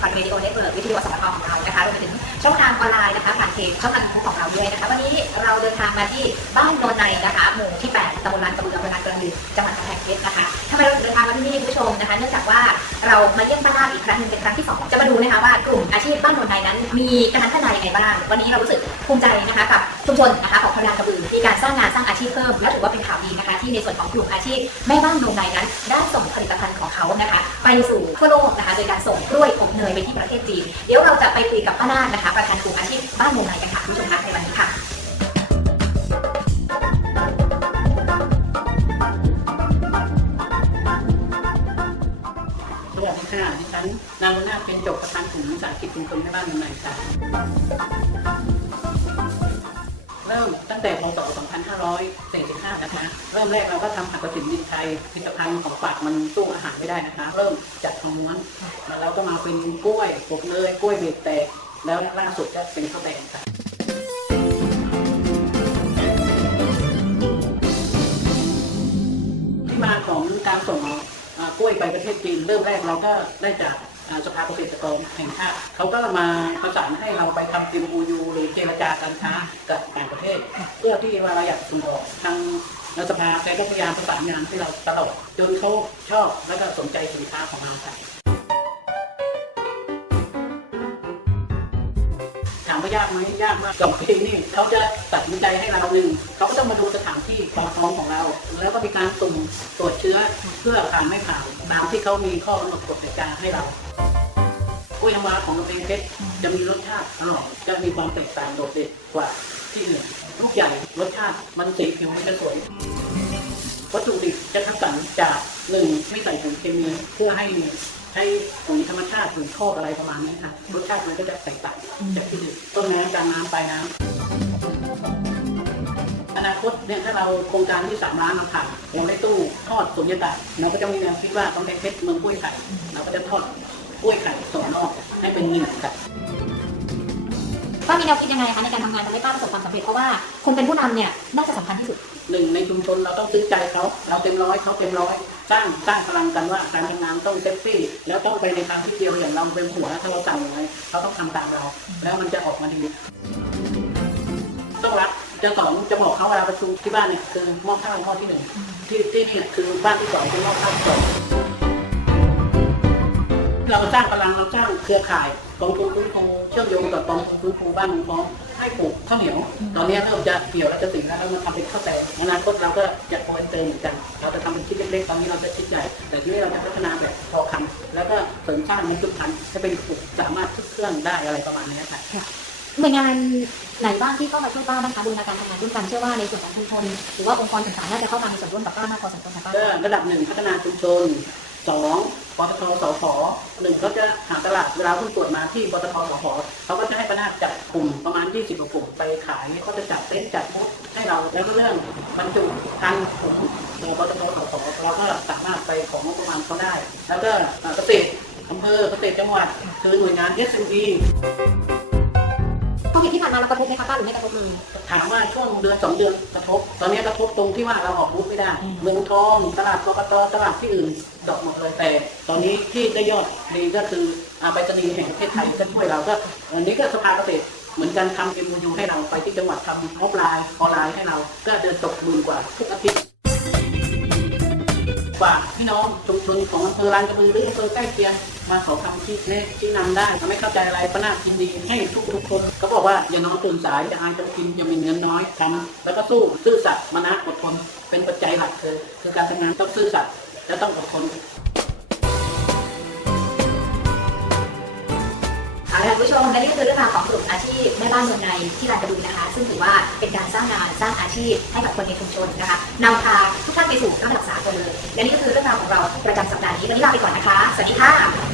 พันเรดิโอเน็ตเวิร์กวิทยุอสมทของเรานะคะรวมไปถึงช่องทางออนไลน์นะคะผ่านเพจช่องทางยูทูบของเราด้วยนะคะวันนี้เราเดินทางมาที่บ้านโนนในนะคะหมู่ที่ 8ตำบลลานตะบุอำเภอลานกระบือจังหวัดกำแพงเพชรนะคะทำไมเราถึงเดินทางมาที่นี่คุณผู้ชมนะคะ เนื่องจากว่า เรามาเยี่ยมป้าลาดอีกครั้งหนึ่งเป็นครั้งที่สองจะมาดูนะคะว่ากลุ่มอาชีพบ้านโนนในนั้น มีการพัฒนายังไงบ้าง วันนี้เรารู้สึกภูมิใจนะคะกับชุมชนนะคะของพลานกระบือมีการสร้างงานสร้างอาชีพเพิ่มและถือว่าเป็นข่าวดีนะคะ ที่ในส่วนของกลุ่มอาชีพแม่บ้านโนนในนั้น ได้ส่งผลิตภัณฑ์ของเขานะคะ ไปสู่ทั่วโลกนะคะโดยการส่งกล้วยอบเนยไปที่ประเทศจีนเดี๋ยวเราจะไปคุยกับป้านาฏนะคะ ประธานกลุ่มอาชีพบ้านโนนในกันค่ะคุณผู้ชมคะในวันนี้ค่ะ วัสดีค่ะดิฉันนางนาเป็นจบประธานกลุ่มวิสาหกิจชุมชนแม่บ้านมือใหม่ค่ะ เริ่มตั้งแต่พศ2545 นะคะ เริ่มแรกเราก็ทำผักกระถิ่นดินไทยผลิตภัณฑ์ของฝากมันสู้อาหารไม่ได้นะคะ เริ่มจากทองม้วนแล้วเราก็มาเป็นกล้วยปกเนยกล้วยเบรกแตก แล้วล่าสุดก็เป็นข้าวแตกค่ะที่มาของการส่งอ่าก กล้วยไปประเทศจีนเริ่มแรกเราก็ได้จากสภาเกษตรกรแห่งชาติเขาก็มาประสานให้เราไปทำ MOU หรือเจรจาการค้ากับต่างประเทศ เพื่อที่ว่าเราอยากส่งออกทางรัฐสภาแกก็พยายามประสานงานให้เราตลอดจนเขาชอบและก็สนใจสินค้าของเราค่ะ ว่ายากไหมยากมากสองปีนี่เขาจะตัดสินใจให้เราหนึ่งเขาก็ต้องมาดูสถานที่ความพร้อมของเรา แล้วก็มีการสุ่มตรวจเชื้อเพื่อผ่านไม่ผ่านตามที่เขามีข้อกำหนดกฎในการให้เรากล้วยน้ำว้าของเราเองเพชรจะมีรสชาติอร่อยจะมีความแตกต่างโดดเด่นกว่าที่อื่นลูกใหญ่รสชาติมันสีผิวมันจะสวย วัตถุดิบจะคัดสรรจากหนึ่งไม่ใส่ปุ๋ยเคมีเพื่อให้ใช้ปุ๋ยธรรมชาติหรือข้อกอะไรประมาณนี้ค่ะรสชาติมันก็จะแตกต่างจากที่อื่นต้นน้ำกลางน้ำปลายน้ำอนาคตเนี่ยถ้าเราโครงการที่สามล้านเราผ่านเราได้ตู้ทอดสุญญากาศเราก็จะมีแนวคิดว่าต้องเป็นเพชรเมืองกล้วยไข่เราก็จะทอดกล้วยไข่ส่งนอกให้เป็นหนึ่งค่ะ ป้ามีแนวคิดยังไงคะในการทำงานทำให้ป้าประสบความสำเร็จเพราะว่าคนเป็นผู้นำเนี่ยน่าจะสำคัญที่สุด หนึ่งในชุมชนเราต้องซื้อใจเขาเราเต็มร้อยเขาเต็มร้อยสร้างสร้างพลังกันว่าการทำงานต้องเซฟตี้ แล้วต้องไปในทางที่เดียวอย่างเราเป็นหัวถ้าเราสั่งอะไรเขาต้องทำตามเรา แล้วมันจะออกมาดีต้องรักจะสอนจะบอกเขาเวลาประชุมที่บ้านเนี่ยคือหม้อข้าวหม้อที่หนึ่งที่ที่นี่คือบ้านที่สองคือหม้อข้าวที่สอง เราสร้างพลังเราสร้างเครือข่ายกองทุนฟื้นฟูเชื่อมโยงกับกองทุนฟื้นฟูบ้านเมืองพร้อมให้ปลูกข้าวเหนียว ตอนนี้เริ่มจะเกี่ยวแล้วจะติดแล้วแล้วมาทำเป็นข้าวแตงอนาคตเราก็จะโกยเติมเหมือนกัน เราจะทำเป็นชิ้นเล็กๆตอนนี้เราจะชิ้นใหญ่ แต่ที่นี้เราจะพัฒนาแบบพอคำแล้วก็เสริมสร้างมันทุกพันให้เป็นปลูกสามารถทุกเครื่องได้อะไรประมาณนี้ค่ะหน่วยงานไหนบ้างที่เข้ามาช่วยป้าบ้างคะดูแลการทำงานร่วมกันเชื่อว่าในส่วนของชุมชนหรือว่าองค์กรต่างๆน่าจะเข้ามามีส่วนร่วมกับป้ามากพอสมควรค่ะป้าก็ระดับหนึ่งพัฒนาชุมชน สองปตทสพหนึ่งเขาจะหาตลาดเวลาคุณตรวจมาที่ปตทสพเขาก็จะให้พนักจัดกลุ่มประมาณ 20กว่ากลุ่มไปขายเขาจะจัดเต็นท์จัดบูธให้เราแล้วก็เรื่องบรรจุพันธุ์ของตัวปตทสพเราก็สามารถไปของงบประมาณเขาได้ แล้วก็เกษตรอำเภอเกษตรจังหวัดคือหน่วยงาน SME โค วิดที่ผ่านมาเรากระทบไหมคะป้าหรือไม่กระทบเลยถามว่าช่วงเดือนสองเดือนกระทบ ตอนนี้กระทบตรงที่ว่าเราออกบูธไม่ได้ เมืองทองตลาดกกตตลาดที่อื่นดอกหมดเลยแต่ ตอนนี้ที่ได้ยอดดีก็คืออาไปรษณีย์แห่งประเทศไทยก็ช่วยเราก็อันนี้ก็สภาเกษตรเหมือนกันทำเอ็มยูให้เราไปที่จังหวัดทำออฟไลน์ออนไลน์ให้เราก็เดินตกหมื่นกว่าทุกอาทิตย์ฝากพี่น้องชุมชนของอำเภอลานกระบือหรืออำเภอใกล้เคียง มาขอคำชี้แนะชี้นำได้ถ้าไม่เข้าใจอะไรก็น่ายินดีให้ทุกทุกคนเขาบอกว่าอย่าน้อนตื่นสายอย่าอายจะกินอย่ามีเงินน้อยทำแล้วก็สู้ซื่อสัตย์มานะอดทนเป็นปัจจัยหลักคือคือการทำงานต้องซื่อสัตย์และต้องอดทนเอาละค่ะคุณผู้ชมและนี่ก็คือเรื่องราวของกลุ่มอาชีพแม่บ้านเมืองในที่ลานกระบือนะคะ ซึ่งถือว่าเป็นการสร้างงานสร้างอาชีพให้กับคนในชุมชนนะคะนำพาทุกท่านไปสู่ระดับสากลเลยและนี่ก็คือเรื่องราวของเราประจำสัปดาห์นี้วันนี้ลาไปก่อนนะคะ สวัสดีค่ะ